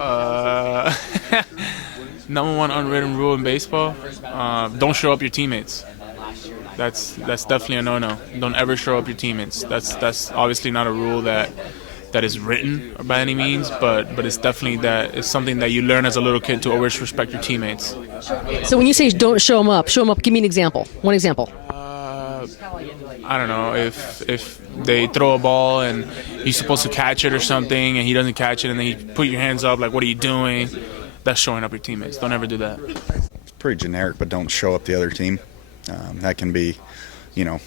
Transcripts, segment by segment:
Uh, Number one unwritten rule in baseball: don't show up your teammates. That's definitely a no-no. Don't ever show up your teammates. That's obviously not a rule that is written by any means, but it's definitely it's something that you learn as a little kid to always respect your teammates. So when you say don't show them up, give me an example. One example. I don't know, if they throw a ball and he's supposed to catch it or something and he doesn't catch it and then you put your hands up like, what are you doing? That's showing up your teammates. Don't ever do that. It's pretty generic, but don't show up the other team. That can be,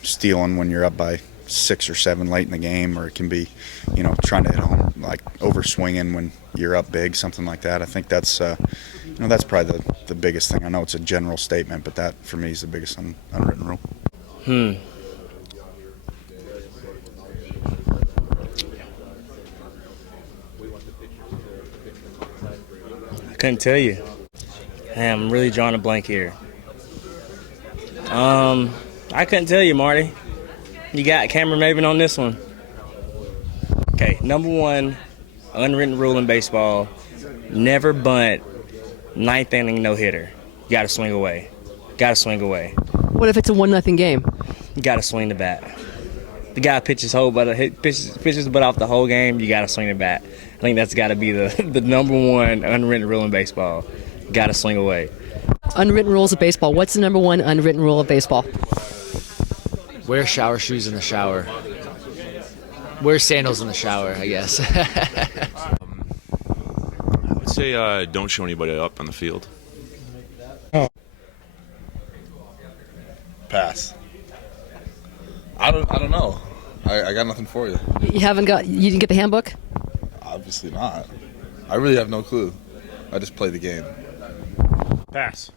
stealing when you're up by 6 or 7 late in the game, or it can be, trying to hit home, like over swinging when you're up big, something like that. I think that's, that's probably the biggest thing. I know it's a general statement, but that for me is the biggest unwritten rule. I couldn't tell you. I'm really drawing a blank here. I couldn't tell you, Marty. You got camera Maven on this one. Okay, number one, unwritten rule in baseball: never bunt, 9th inning no hitter. You got to swing away. Got to swing away. What if it's a 1-0 game? You got to swing the bat. The guy pitches the butt off the whole game. You got to swing the bat. I think that's got to be the number one unwritten rule in baseball. Got to swing away. Unwritten rules of baseball. What's the number one unwritten rule of baseball? Wear shower shoes in the shower. Wear sandals in the shower, I guess. I would say don't show anybody up on the field. Pass. I don't know. I got nothing for you. You didn't get the handbook? Obviously not. I really have no clue. I just play the game. Pass.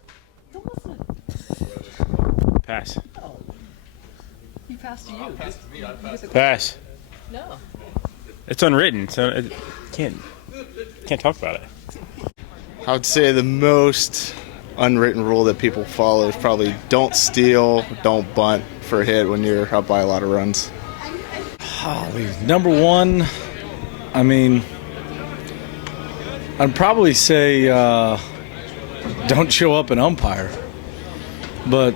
Pass. He passed to you. Pass. No. It's unwritten, so it can't talk about it. I would say the most unwritten rule that people follow is probably don't steal, don't bunt for a hit when you're up by a lot of runs. Number one, I'd probably say don't show up and umpire. But,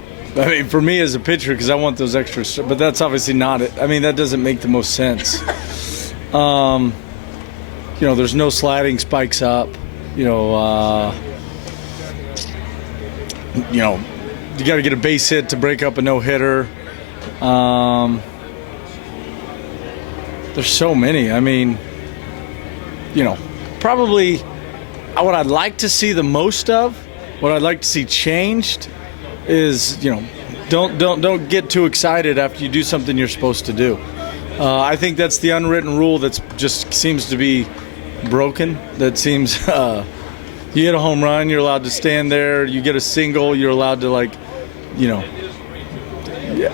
for me as a pitcher, because I want those extras, but that's obviously not it. That doesn't make the most sense. There's no sliding spikes up. You got to get a base hit to break up a no-hitter. There's so many. Probably what I'd like to see the most of, what I'd like to see changed is, don't get too excited after you do something you're supposed to do. I think that's the unwritten rule that just seems to be broken. That seems you hit a home run, you're allowed to stand there. You get a single, you're allowed to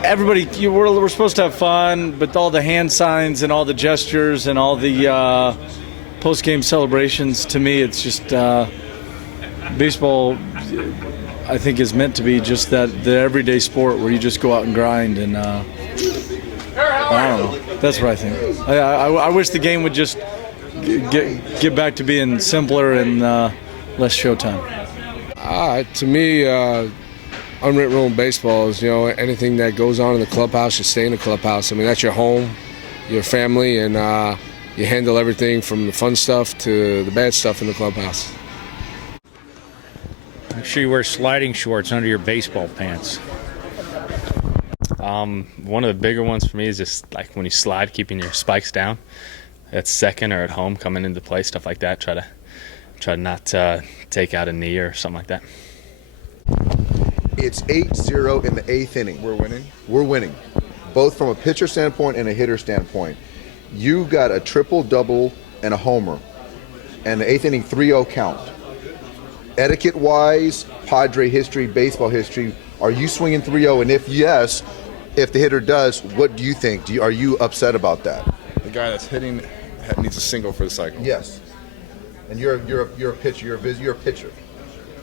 everybody. We're supposed to have fun, but all the hand signs and all the gestures and all the post-game celebrations, to me, it's just baseball. I think is meant to be just the everyday sport where you just go out and grind, and I don't know. That's what I think. I wish the game would just get back to being simpler and less showtime. To me, unwritten rule in baseball is, anything that goes on in the clubhouse should stay in the clubhouse. That's your home, your family, and you handle everything from the fun stuff to the bad stuff in the clubhouse. Make sure you wear sliding shorts under your baseball pants. One of the bigger ones for me is just like when you slide, keeping your spikes down. At second or at home, coming into play, stuff like that. Try to not take out a knee or something like that. It's 8-0 in the 8th inning. We're winning? We're winning, both from a pitcher standpoint and a hitter standpoint. You got a triple-double and a homer, and the 8th inning 3-0 count. Etiquette-wise, Padre history, baseball history, are you swinging 3-0? And if yes, if the hitter does, what do you think? Are you upset about that? The guy that's hitting needs a single for the cycle. Yes. And you're a pitcher. You're a pitcher.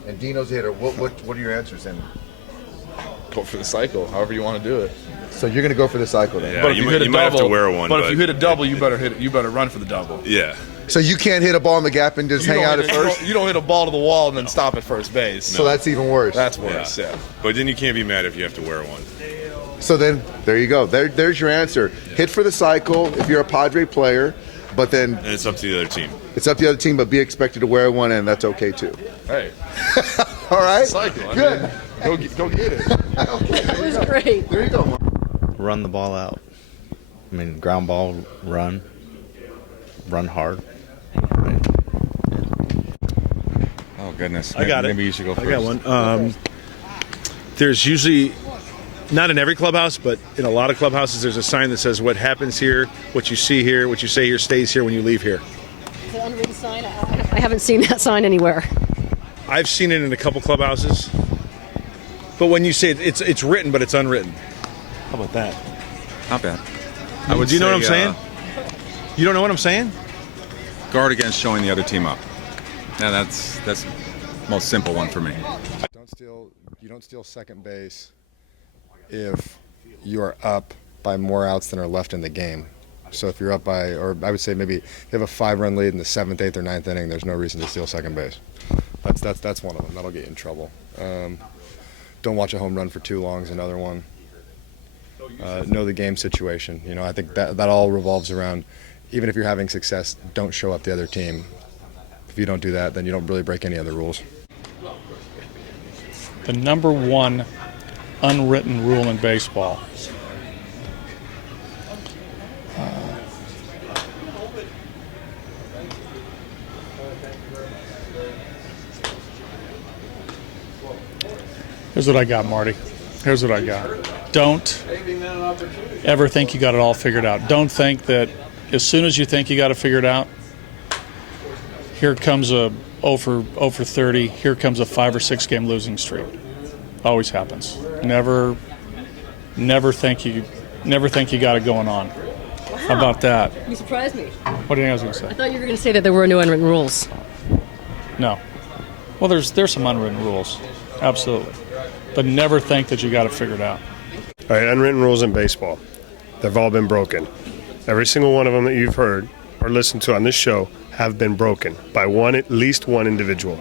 And Dino's a hitter. What are your answers? And Go for the cycle, however you want to do it. So you're going to go for the cycle then? Yeah, you might have to wear one. But if you hit a double, you better hit it. You better run for the double. Yeah. So you can't hit a ball in the gap and just hang out at first? You don't hit a ball to the wall and then stop at first base. So that's even worse. That's worse, yeah. But then you can't be mad if you have to wear one. So then, there you go. There's your answer. Hit for the cycle if you're a Padre player, but then And it's up to the other team. it's up to the other team, but be expected to wear one, and that's okay too. Hey. All right? Cycle. Good. Go get it. Okay, That was great. there you go. Run the ball out. I mean, ground ball, run hard. Oh goodness. I got it. Maybe you should go first. I got one. There's usually, not in every clubhouse, but in a lot of clubhouses, there's a sign that says what happens here, what you see here, what you say here stays here when you leave here. Is it unwritten sign? I haven't seen that sign anywhere. I've seen it in a couple clubhouses, but when you say it's written, but it's unwritten. How about that? Not bad. Do you know what I'm saying? You don't know what I'm saying? Guard against showing the other team up. Now that's the most simple one for me. You don't steal second base if you are up by more outs than are left in the game. So if you're up by, or I would say maybe if you have a 5-run lead in the 7th, 8th, or 9th inning, there's no reason to steal second base. That's one of them. That'll get you in trouble. Don't watch a home run for too long is another one. Know the game situation. You know, I think that all revolves around, even if you're having success, don't show up the other team. If you don't do that, then you don't really break any other rules. The number one unwritten rule in baseball. Here's what I got, Marty. Here's what I got. Don't ever think you got it all figured out. Don't think that as soon as you think you got it figured out, here comes a 0 for 30, here comes a 5 or 6 game losing streak. Always happens. Never think you got it going on. Wow. How about that? You surprised me. What do you think I was going to say? I thought you were going to say that there were no unwritten rules. No. Well, there's some unwritten rules, absolutely, but never think that you got it figured out. All right, unwritten rules in baseball. They've all been broken. Every single one of them that you've heard or listened to on this show have been broken by at least one individual.